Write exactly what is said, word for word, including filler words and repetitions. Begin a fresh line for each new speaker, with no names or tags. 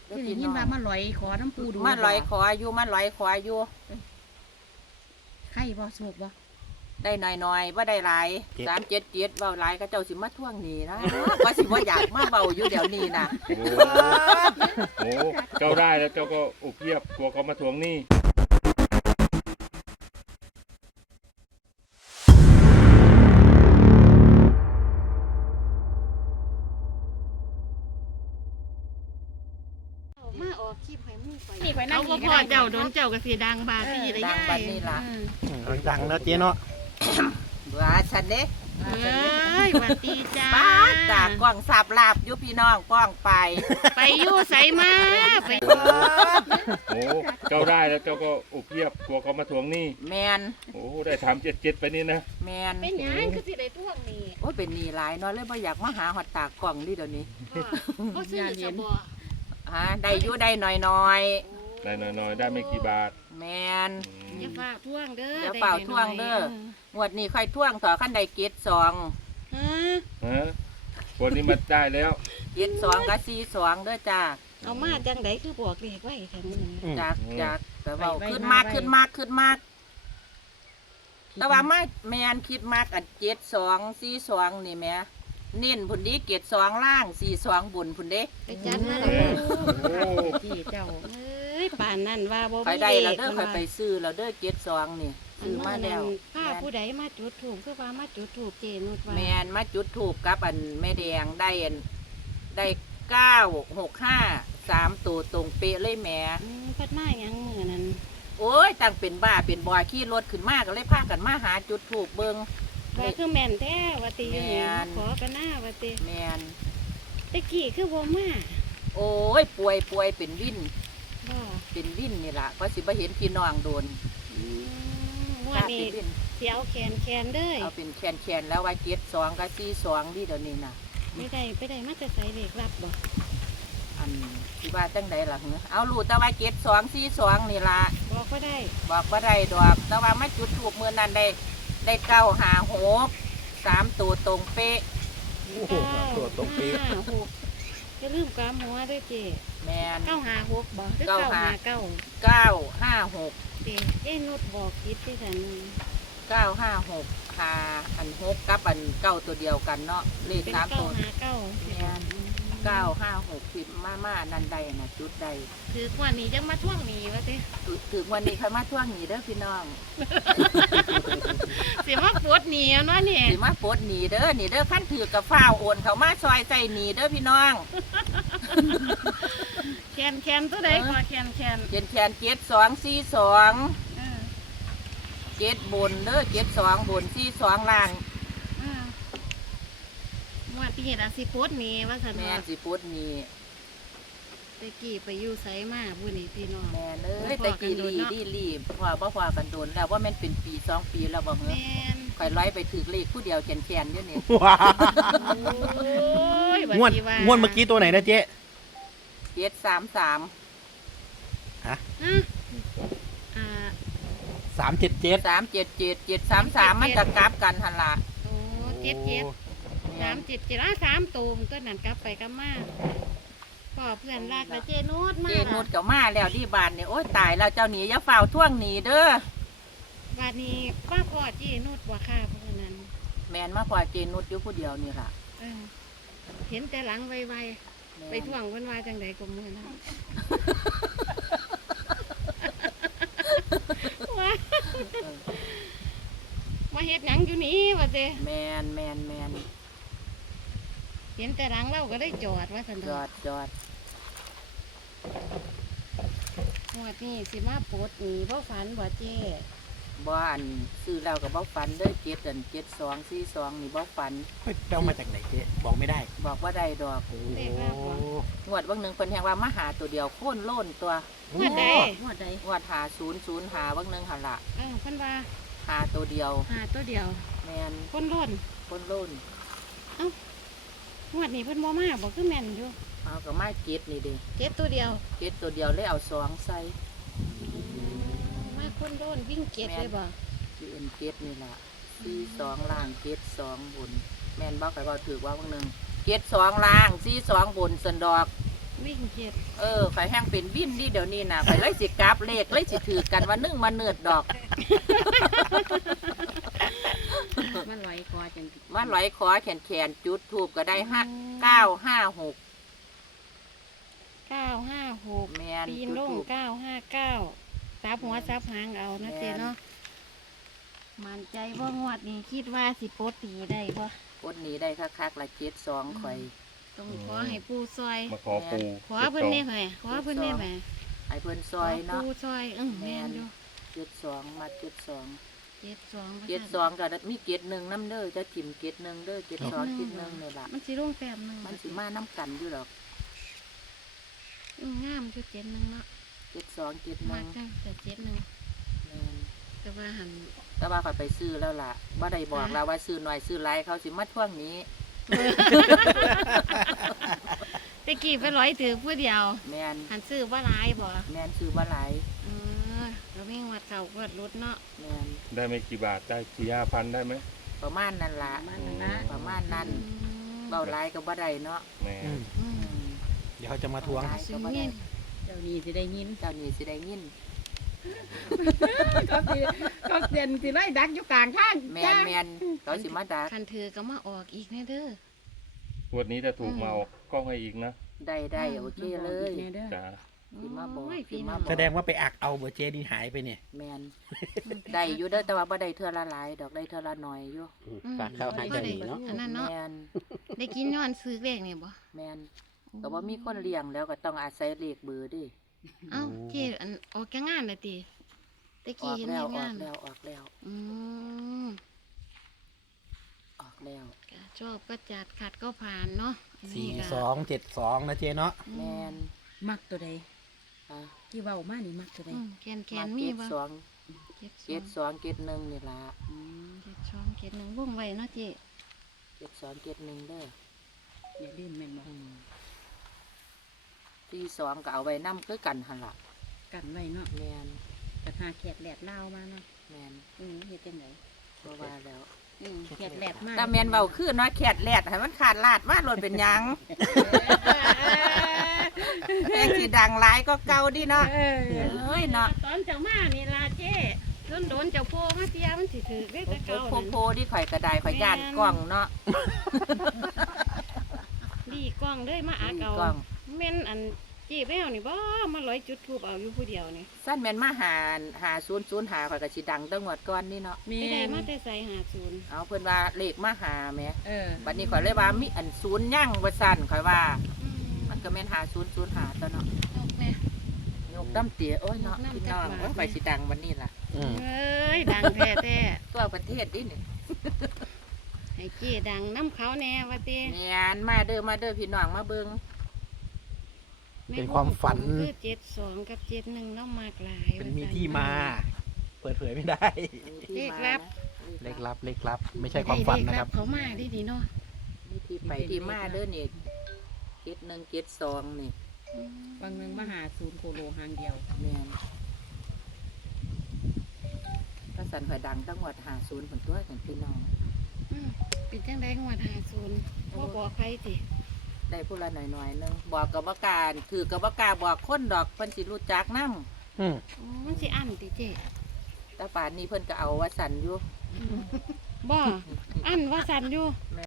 ที่ได้ยินว่ามาลอยขอน้ำปูดู
มาลอยขออยู่มาลอยขออยู่
ไข่บ่สุกบ่
ได้หน่อยๆว่าได้หลายสามเจ็ดเจ็ดเบาหลายก็เจ้าสิมาท่วงนี่นะว่าสิว่าอยากมาเบาอยู่เดี๋ยวนี้นะ
โอ้เจ้าได้แล้วเจ้าก็อุบเยียบกลัวเขามาทวงหนี้
มาออกคลิปให้มู่ไป
เอาก็พ่อเจ้าโดนเจ้ากระสีดังบาสีได้ย่าย
ดังแล้วเจ๊เนาะ
ว่าฉันเด้
เอ้ยหวัดดีจ้า
ป้าจากกล้องสับลาบยุพี่น้องกล้องไป
ไปยู่ใส่มาไป
โอ้เจ้าได้แล้วเจ้าก็อุบเยียบกลัวเขามาทวงหนี้
แมน
โอ้ได้ทำเจ็ดเจ็ดไปนี่นะ
แมน
เป็นยังก็สิได้ทวงนี่
โอ้เป็นหนี้หลายเนาะเลยบ่อยากมาหาหอดตากกล้องดิเดี๋ยวนี้
ก็ซื้อสบอ
ฮะได้อยู่ได้หน่อยหน่อย
ได้หน่อยๆได้ไม่กี่บาท
แมน
อย่าฝ่าท่วงเด้อ
อย่าฝ่าท่วงเด้องวดนี้ค่อยท่วงต่อขั้นใดเกตสอง
ฮะ
ฮะวันนี้มันได้แล้ว
เกตสองกับสี่สองเด้อจ้า
เอามาจังไดคือบอกเลขไว้แค่นี้
จากจากแต่ว่าขึ้นมากขึ้นมากขึ้นมากแต่ว่าไม่แมนคิดมากอันเกตสองสี่สองนี่แม่เน้นผุนดีเกตสองล่างสี่สองบุญผุนเด้
ไปจัดมาแล้วที่เจ้าเอ้ยป่านนั่นว่าบ่มี
ไปได้แล้วเด้อไปซื้อแล้วเด้อเกตสองนี่ซื้อมาแล้ว
ป้าผู้ใดมาจุดถูกคือว่ามาจุดถูกเจนุชว่า
แมนมาจุดถูกกับอันแม่แดงได้อันได้เก้าหกห้าสามตัวตรงเป๊ะเลยแม่
พัดมาอย่างมือนั้น
โอ้ยตั้งเป็นบ้าเป็นบอยขี่รถขึ้นมากก็เลยพากันมาหาจุดถูกเบิ้ง
ว่าคือแม่นแท้วัติอยู่นี่ขอกันหน้าวัติ
แม่น
ตะกี้คือบ่มา
โอ้ยป่วยป่วยเป็นวินเป็นวินนี่แหละเพราะสิบ่เห็นพี่น้องโดน
ว่านี่เสียวแขนแขนเด้อ
เอาเป็นแขนแขนแล้วว่าเจ็ดสองกับสี่สองที่เดี๋ยวนี้น่ะ
ไม่ได้ไม่ได้มาจะใส่เด็กรับบ่
อันที่ว่าจังใดล่ะเหรอเอาลูกแต่ว่าเจ็ดสองสี่สองนี่ล่ะ
บอกก็ได้
บอกว่าได้ดอกแต่ว่ามาจุดถูกมือนั้นได้ได้เก้าหาหกสามตัวตรงเป๊ะ
ตัวตรงเป๊ะ
จะลืมกามหัวด้วยเจ
แม่น
เก้าหาหกบอกเก้าหาเก้า
เก้าห้าหก
เจเอ้นุชบอกคิดที่สัน
เก้าห้าหกหาอันหกกับอันเก้าตัวเดียวกันเนาะเลขสามตัว
เก้า
เก้าห้าหกสิบมาม่านันใดนะจุดใด
ถือวันนี้ยังมาท่วงหนีวะเต้
ถือวันนี้ใครมาท่วงหนีเด้อพี่น้อง
เสียมาปวดหนีเนาะนี่
เสียมาปวดหนีเด้อหนีเด้อขั้นถือกับฝ้าโอนเขามาซอยใจหนีเด้อพี่น้อง
แคนแคนตัวใดก็แคนแคน
เจ็ดแคนเจ็ดสองสี่สองเจ็ดบนเด้อเจ็ดสองบนสี่สองล่าง
ว่าที่เห็นอาสิโพดนี่ว่าสัน
แม่สิโพดนี่
ตะกี้ไปอยู่ไซมาผู้นี้พี่น้อง
แม่เอ้ยตะกี้รีดีรีพอบ่พอกันโดนแล้วว่ามันเป็นปีสองปีแล้วบ่เหรอข่อยร้อยไปถือเลขผู้เดียวแขนแขนอยู่นี่
งวดงวดเมื่อกี้ตัวไหนนะเจ๊
เจ็ดสามสาม
ฮะสามเจ็ดเจ็ด
สามเจ็ดเจ็ดเจ็ดสามสามมันจะกลับกันหันละ
โอ้เจ็ดเจ็ดสามเจ็ดเจ็ดสามตูมตัวนั้นกลับไปกลับมาพ่อเพื่อนรักนะเจนุชมา
เจนุชกับมาแล้วที่บ้านเนี่ยโอ๊ยตายแล้วเจ้าหนีอย่าเฝ้าท่วงหนีเด้อ
บ้านนี้ป้าพ่อเจนุชว่าข้าเพื่อนนั้น
แมนมากกว่าเจนุชอยู่ผู้เดียวนี่ล่ะ
เห็นแต่หลังไวๆไปท่วงวันวายจังใดก็มือนะมาเฮ็ดหยังอยู่นี่วะเจ
แมนแมนแมน
เห็นแต่หลังเราก็ได้จอดว่าสัน
จอดจอด
หวดนี่สิมาปวดหนีเพราะฝันบ่เจ๊
บ้านซื้อเรากับบ้าฝันเด้อเจ็ดอันเจ็ดสองสี่สองนี่บ้าฝัน
เจ้ามาจากไหนเจ๊บอกไม่ได้
บอกว่าได้ดอกงวดวันหนึ่งคนแห่งว่ามาหาตัวเดียวโค่นโล่นตัว
งวดใด
งวดใดงวดหาศูนย์ศูนย์หาวันหนึ่งหันละ
เออคนว่า
หาตัวเดียว
หาตัวเดียว
แมน
คนโล่น
คนโล่น
เอ้างวดนี้เพิ่นบ่มาบอกคือแม่นอยู่
เอากับไม้เก็ดนี่ดิ
เก็ดตัวเดียว
เก็ดตัวเดียวเลยเอาสองใส่
มาคนโดนวิ่งเก็ดเลยบ่
ที่เอ็นเก็ดนี่แหละสี่สองล่างเก็ดสองบนแม่นบอกใครบอกถือว่าวันหนึ่งเก็ดสองล่างสี่สองบนสันดอก
วิ่งเจ็ด
เออข่อยแห้งเป็นวินดิเดี๋ยวนี้น่ะข่อยเลยสิกราฟเลขเลยสิถือกันว่านึ่งมาเนือดดอก
มันลอยคอจัง
มาลอยคอแขนแขนๆจุดทูบก็ได้ห้าเก้าห้าหก
เก้าห้าหก
แมน
ปีน
จุด
ลง
ทูบ
เก้าห้าเก้าซับหัวซับหางเอานะเจเนาะมันใจว่างวดนี้คิดว่าสิโปดตีได้บ่
กดหนีได้คักๆละเจ็ดสองข่อย
ต้องขอให้ปูซอย
มาขอปู
ขอเพิ่นได้ไหมขอเพิ่นได้ไหม
ไอ้เพิ่นซ
ข
อ
อย
เนาะ
ปูซอยอืมแม่นอยู่
เจ็ดสองมาเจ็ดสอง
เจ็ดสอง
เจ็ดสองก็มีเกตหนึ่งน้ำเด้อจะถิ่มเกตหนึ่งเด้อเกตสองเกตหนึ่งนี่ล่ะ
มันสิลงแต้มหนึง
มันสิมาน้ำกันอยู่หรอก
อืมงามจุดเจ็ดหนึงเนาะ
เกตสองเกตห
มา
นึ่ง
จังแต่เจ็ดหนึง
แม่น
แต่ว่าหัน
แต่ว่าข่อยไปซื้อแล้วล่ะบ่ได้บอกเราว่าซื้อหน่อยซื้อหลายเขาสิมาท่วงนี้
ตะกี้ไปร้อยถือผู้เดียว
แมน
หันซื้อว่าหลายบ่
แมนซื้อบ่หลาย
เออเราวิ่งวัดเก่าวัดรถเนาะ
แมน
ได้ไม่กี่บาทได้สี่ห้าพันได้ไหม
ประมาณนั้นล่ะ
มันนะ
ประมาณนั้น
อืม
เบาหลายก็บ่ได้เนาะ
แม่
อืม
อื
อื
ม
ม
เดี๋ยวเขาจะมาทวง
ซื้อเงี้ย
เจ้านี่สิได้ยิน
เจ้านี่สิได้ยิน
ก็สิก็เด่นสิไล่ดักอยู่กลางข้าง
แมนแมนเขาสิมาดัก
คันถือก็มาออกอีกแน่เด้อ
วันนี้จะถูกมาออกกล้องให้อีกนะ
ได้ได้โอเคเลย
แน่เด้อ
จ้า
สิมาบอก
โอ้ย
สิ
พี่
มา
น้อง
บอก
แสดงว่าไปอักเอาเบอร์เจนี่หายไปเนี่ย
แมนได้อยู่เด้อแต่ว่าบ่ได้เทื่อละหลายดอกได้เทื่อละน้อยอยู่
ฝากเข้าหายใจหนีเนาะ
อันนั้นเนาะ
แมน
ได้กินย้อนซื้อเลขนี่บ่
แมนก็บ่มีคนเลี้ยงแล้วก็ต้องอาศัยเลขเบอร์ดิ
เอ้าเจ๊อันออกแกงานเลยติตะ
อ
กี้
อก
เห็น
แล้ว
เฮ็ด
ออง
าก น
แล้วออกแล้ว
อืม
ออกแล้ว
ก็ชอบก็จัดขัดก็ผ่านเนาะอัน
สี่
นี้ก็
สองเจ็ดสองนะเจเนาะ
แมน
มักตัวใด
อ่ะ
ที่เว้ามานี่มักตัวใด
อืมแคนแค
มาน
มี
เก็ด
บ่
สอง
เจ็ดส
เก็
อง
ดสองเก็ดหนึ่งนี่ล่ะ
อืม
เจ็ดสองเจ็ดหนึ่งวงไว้เนาะเจ๊
เก็ดสองเก็ดหนึ่งเด้อ
อย่าลืมแม่นบ่
อืมที่สองก็เอาไว้นํคือกันหั่นล่ะ
กันไว้เนาะ
แมน
กระทาแขกแหลดลาวมาเนาะ
แมน
อืมเฮ็ดจังได
ก็ว่าแล้ว
อืมแขกแหลดมา
แต่แมนเบาคือเนาะแคดแลดให้มันขาดลาดมาโลดเป็นหยังแพงสิดังหลายก็เก่าดิเนาะ
เออ
เอ้ยเนาะ
ตอนเจ้ามานี่ล่ะเจ๊โดนโดนเจ้าโพมาเสียมันสิถือเลขแต่
โพ
เก่า
โพ
นั่น
โพที่ข่อยกระไดข่อยย่านกล้องเนาะ
ดีกล้องเลยมาอัก
นี่
เอา
กล้อง
แม่นอันจีแววนี่บ่มาร้อยจุดทูบเอาอยู่ผู้เดียวนี่
สั้นแมนมาหาหาศูนย์ศูนย์หาข่อยก็สิดังตั้งวดก่อนนี่เนาะ
แม่
ไม่ได้
น
มาแต่ใส่หาศูนย์
เอาเพิ่นว่าเลขมาหาแหม
เออ
บัดนี้ข่อยเลยว่ามีอันศูนย์ยั่งว่าซั่นข่อยว่า
อืม
มันก็แม่นหาศูนย์ศูนย์หาตัวเนาะ
ดอกแม่
ยกน้ำเตี๋ยโอ้ยเนาะ
ยกน้ำ
พี่น้อง
จักบาท
ว่าข่อยสิดังวันนี้ล่ะ
อืม
เอ้ย ดังแท้แท้
ตัวประเทศดิเนี่ย
ๆให้เจ๊ดังน้ำเขาแน่ว่าติ
แม่นมาเด้อมาเด้อพี่น้องมาเบิ่ง
เป็นความฝัน
คือเจ็ดสองกับเจ็ดหนึ่งแล้วมากหลาย
เป็น
ว่า
มี
ซั่
ที่มา เปิดเผยไม่ได้
มีที่มานะ
เล็กลับเล็กลับ ไม่ใช่ความฝันนะครับ
ได้เลขลัเขามาดีดีๆเนาะ
มีที่ไปที่มาเด้อนี่เจ็ดหนึ่งเจ็ดสองนี่
อืม
บางหนึงมาหาศูนย์โคโลหางเดียว
แม่นก็สั่นข่อยดังตั้งวัดหาศูนย์ผลตัวของพี่น้อง
อืมเป็นจังได๋งวดห้าศูนย์บ่บอกใครติ
ได้ผู้ละหน่อยๆหนึงบอกกับว่าการถือกับว่าการบอกคนดอกเพิ่นสิรู้จักนำ
อืม
อ๋อมันสิอั้นติเจ๊
แต่ป่านนี้เพิ่นก็เอาว่าสั่นอยู่
บ่อั้นว่าสั่นอยู่